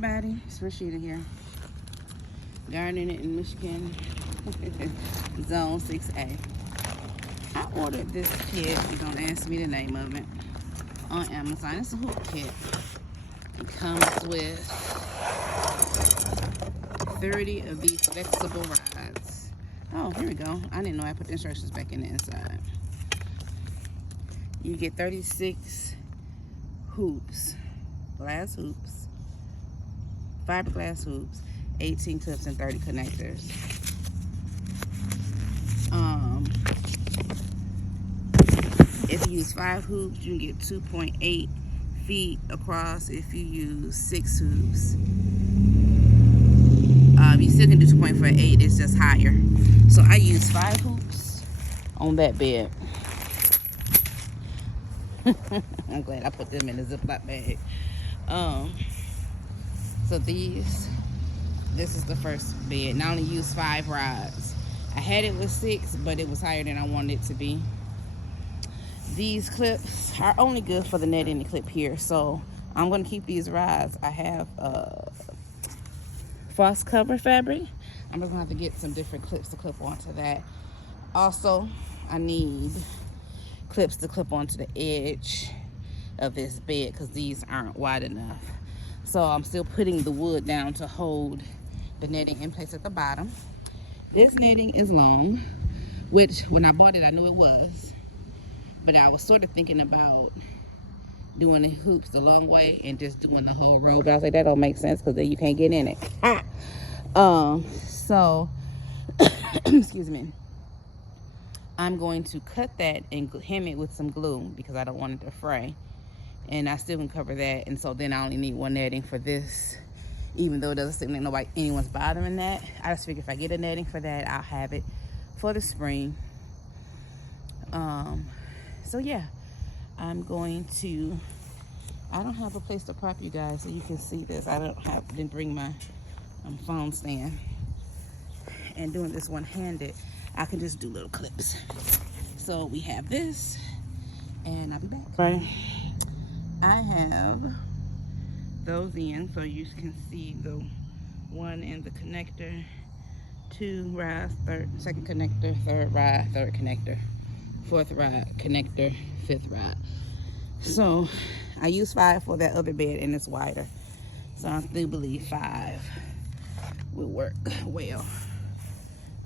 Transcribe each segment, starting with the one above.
everybody, it's Rashida here. Gardening in Michigan, Zone 6A. I ordered this kit, don't ask me the name of it, on Amazon. It's a hoop kit. It comes with 30 of these flexible rods. Oh, here we go. I didn't know I put the instructions back in the inside. You get 36 hoops, glass hoops, fiberglass hoops, 18 clips and 30 connectors. If you use 5 hoops, you can get 2.8 feet across. If you use 6 hoops, you still can do 2.48, it's just higher. So I use 5 hoops on that bed. I'm glad I put them in a Ziploc bag. So this is the first bed. And I only used 5 rods. I had it with 6, but it was higher than I wanted it to be. These clips are only good for the net in the clip here, so I'm going to keep these rods. I have frost cover fabric. I'm just going to have to get some different clips to clip onto that. Also, I need clips to clip onto the edge of this bed because these aren't wide enough. So I'm still putting the wood down to hold the netting in place at the bottom. This netting is long, which when I bought it I knew it was, but I was sort of thinking about doing the hoops the long way and just doing the whole row, but I was like, that don't make sense because then you can't get in it. So excuse me, I'm going to cut that and hem it with some glue because I don't want it to fray, and I still can cover that. And so then I only need one netting for this, even though it doesn't seem like anyone's bothering that. I just figure if I get a netting for that, I'll have it for the spring. So yeah, I'm going to, I don't have a place to prop you guys so you can see this. Didn't bring my phone stand. And doing this one-handed, I can just do little clips. So we have this, and I'll be back. Right, I have those in so you can see the one in the connector, 2 rods, second connector, 3rd rod, 3rd connector, 4th rod, connector, 5th rod. So I use 5 for that other bed and it's wider. So I do believe 5 will work well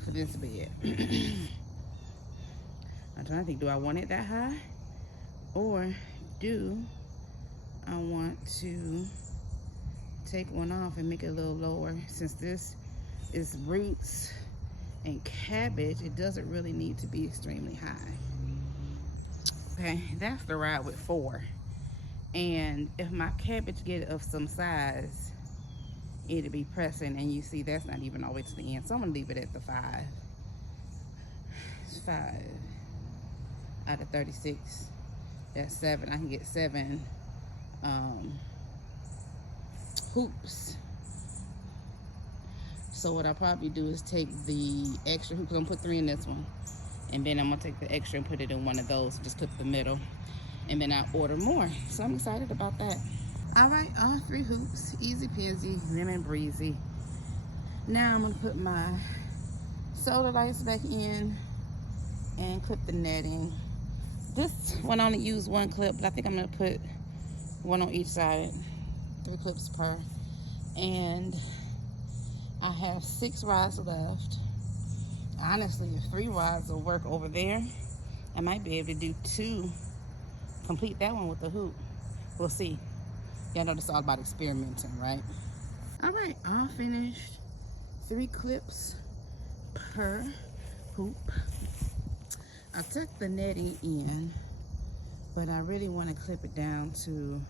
for this bed. I'm trying to think, do I want it that high? Or do I want to take one off and make it a little lower? Since this is roots and cabbage, it doesn't really need to be extremely high. Okay, that's the rod with 4. And if my cabbage get of some size, it'll be pressing, and you see that's not even all the way to the end. So I'm gonna leave it at the 5. It's 5 out of 36. That's 7. I can get 7 hoops. So what I'll probably do is take the extra hoops. I'm gonna put 3 in this one, and then I'm gonna take the extra and put it in one of those, just clip the middle, and then I'll order more. So I'm excited about that. All right, all 3 hoops, easy peasy, lemon breezy. Now I'm gonna put my solar lights back in and clip the netting. This one I only use 1 clip, but I think I'm gonna put 1 on each side, 3 clips per. And I have 6 rods left. Honestly, if 3 rods will work over there, I might be able to do 2, complete that one with the hoop. We'll see. Y'all know this is all about experimenting, right? All right, all finished. 3 clips per hoop. I tucked the netting in, but I really want to clip it down to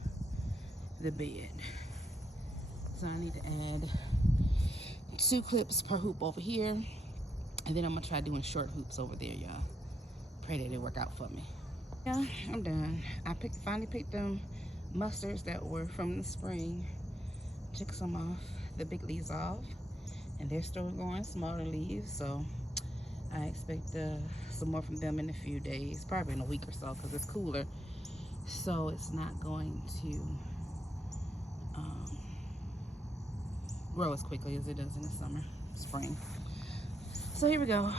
the bed. So I need to add 2 clips per hoop over here, and then I'm gonna try doing short hoops over there, y'all. Pray that it work out for me. Yeah, I'm done. I finally picked them mustards that were from the spring. Took some off, the big leaves off, and they're still going, smaller leaves. So I expect some more from them in a few days, probably in a week or so, because it's cooler. So it's not going to grow as quickly as it does in the summer, spring. So here we go.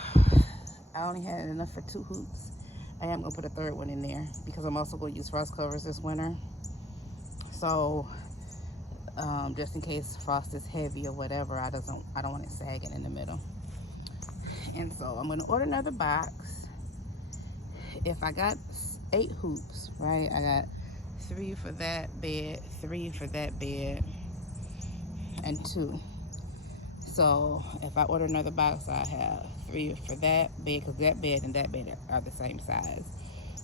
I only had enough for 2 hoops. I am gonna put a 3rd one in there because I'm also gonna use frost covers this winter. So just in case frost is heavy or whatever, I don't want it sagging in the middle. And so I'm gonna order another box. If I got 8 hoops, right? I got 3 for that bed, 3 for that bed, and 2. So if I order another box, I have 3 for that bed, because that bed and that bed are the same size.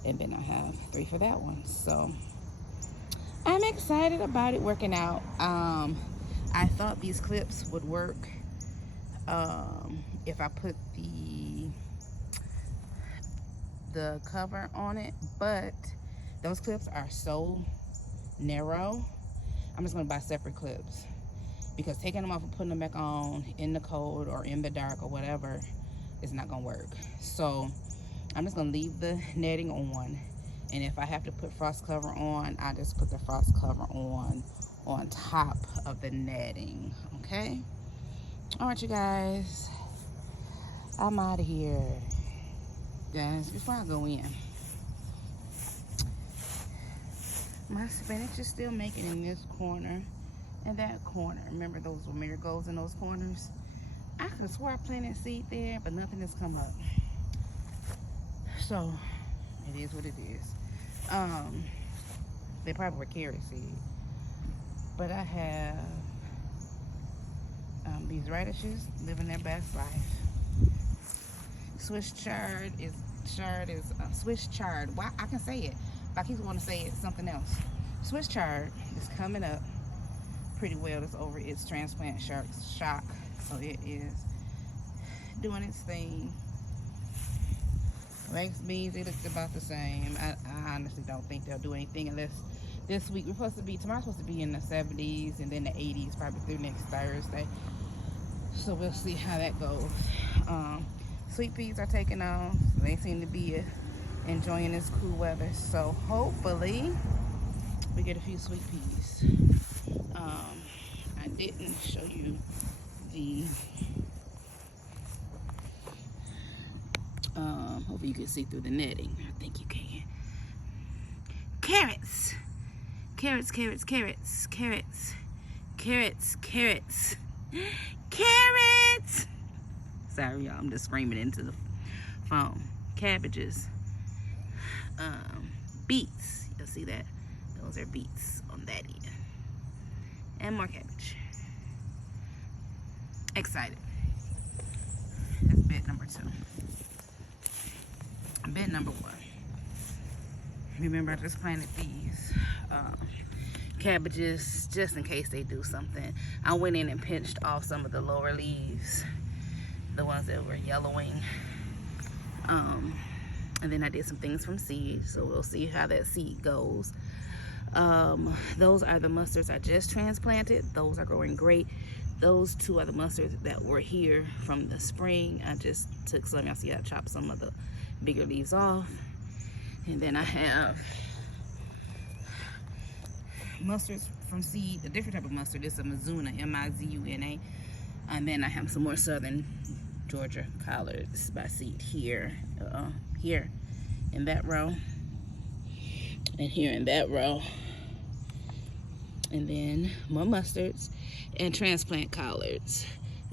And then I have 3 for that one. So I'm excited about it working out. I thought these clips would work if I put the cover on it, but those clips are so narrow. I'm just gonna buy separate clips, because taking them off and putting them back on in the cold or in the dark or whatever is not gonna work. So I'm just gonna leave the netting on, and if I have to put frost cover on, I just put the frost cover on top of the netting. Okay, all right, you guys, I'm out of here. Guys, before I go in, my spinach is still making in this corner and that corner. Remember, those were marigolds in those corners. I could have swore I planted seed there, but nothing has come up. So it is what it is. They probably were carrot seed. But I have these radishes living their best life. Swiss chard is Swiss chard. Why I can say it, but I keep wanting to say it something else. Swiss chard is coming up pretty well. It's over its transplant shock, so it is doing its thing. Rice beans, they look about the same. I honestly don't think they'll do anything unless this week tomorrow's supposed to be in the 70s and then the 80s probably through next Thursday. So we'll see how that goes. Sweet peas are taking off. They seem to be enjoying this cool weather. So hopefully we get a few sweet peas. I didn't show you the hopefully you can see through the netting. I think you can. Carrots. Carrots, carrots, carrots, carrots, carrots, carrots, carrots. Sorry, y'all, I'm just screaming into the phone. Cabbages. Beets. You'll see that. Those are beets on that end. And more cabbage. Excited. That's bed number 2. Bed number 1. Remember, I just planted these cabbages just in case they do something. I went in and pinched off some of the lower leaves, the ones that were yellowing. And then I did some things from seed, so we'll see how that seed goes. Those are the mustards I just transplanted. Those are growing great. Those 2 are the mustards that were here from the spring. I just took some, y'all see I chopped some of the bigger leaves off. And then I have mustards from seed, a different type of mustard. It's a Mizuna, M-I-Z-U-N-A. And then I have some more Southern Georgia collards by seed here, here in that row, and here in that row. And then more mustards and transplant collards.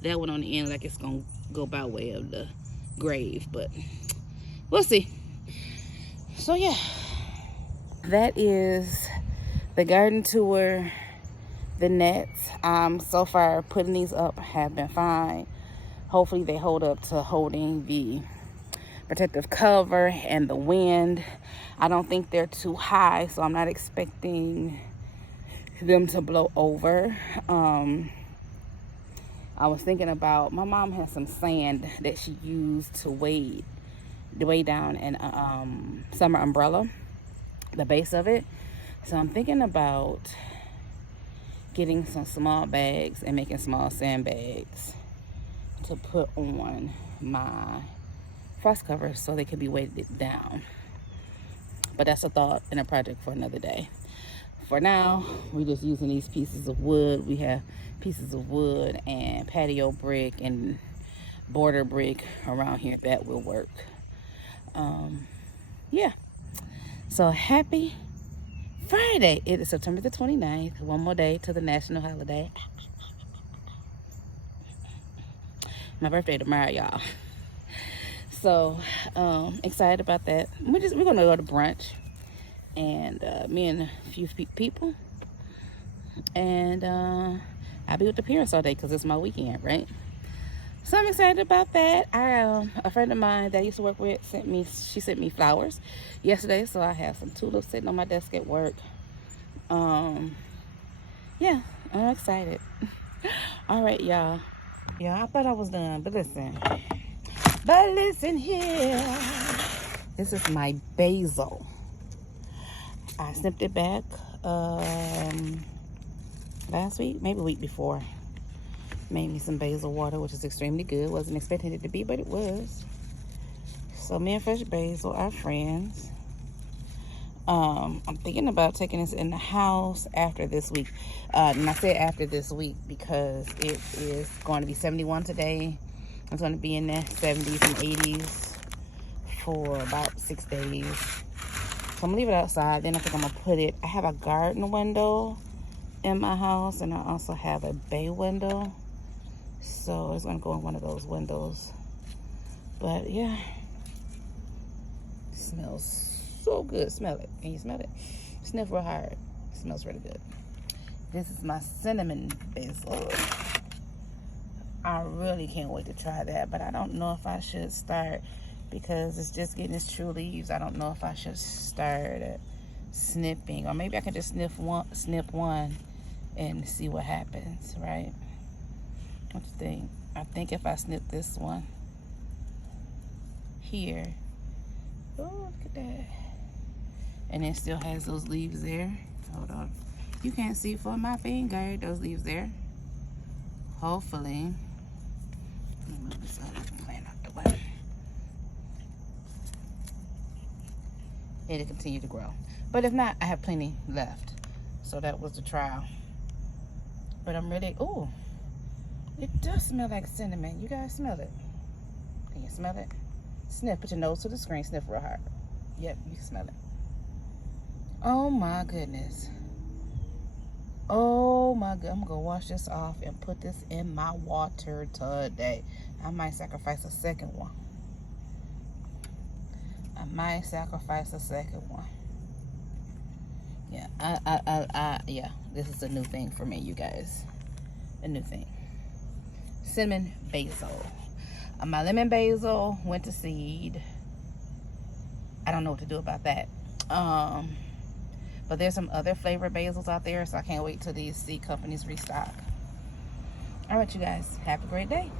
That one on the end like it's gonna go by way of the grave, but we'll see. So yeah, that is the garden tour, the nets. So far putting these up have been fine. Hopefully they hold up to holding the protective cover and the wind. I don't think they're too high, so I'm not expecting them to blow over. I was thinking about, my mom has some sand that she used to weigh down an summer umbrella, the base of it. So I'm thinking about getting some small bags and making small sandbags to put on my frost covers so they can be weighted down. But that's a thought and a project for another day. for now, we're just using these pieces of wood. We have pieces of wood and patio brick and border brick around here that will work. Yeah, so happy Friday. It is September the 29th. One more day to the national holiday. My birthday tomorrow, y'all. So excited about that. We're gonna go to brunch, and me and a few people, and I'll be with the parents all day because it's my weekend, right? So I'm excited about that. A friend of mine that I used to work with sent me flowers yesterday, so I have some tulips sitting on my desk at work. Yeah, I'm excited. All right, y'all. Yeah, I thought I was done, but listen here. This is my basil. I snipped it back last week, maybe a week before. Made me some basil water, which is extremely good. Wasn't expecting it to be, but it was. So me and Fresh Basil are friends. I'm thinking about taking this in the house after this week. And I said after this week because it is going to be 71 today. It's going to be in the 70s and 80s for about 6 days. So I'm gonna leave it outside. Then I think I'm gonna put it, I have a garden window in my house, and I also have a bay window. So it's gonna go in one of those windows. But yeah, it smells so good. Smell it. Can you smell it? Sniff real hard. It smells really good. This is my cinnamon basil. I really can't wait to try that, but I don't know if I should start because it's just getting its true leaves. I don't know if I should start snipping, or maybe I can just snip one and see what happens, right? What do you think? I think if I snip this one here, oh, look at that, and it still has those leaves there. Hold on, you can't see for my finger those leaves there. Hopefully, let me move this other plant out the way. It'll continue to grow, but if not, I have plenty left. So that was the trial. But I'm ready. Oh, it does smell like cinnamon. You guys smell it? Can you smell it? Sniff. Put your nose to the screen. Sniff real hard. Yep, you can smell it. Oh my goodness. Oh my god. I'm gonna wash this off and put this in my water today. I might sacrifice a second one. Yeah, yeah, this is a new thing for me, you guys. A new thing. Cinnamon basil. My lemon basil went to seed. I don't know what to do about that. But there's some other flavored basils out there, so I can't wait till these seed companies restock. All right, you guys, have a great day.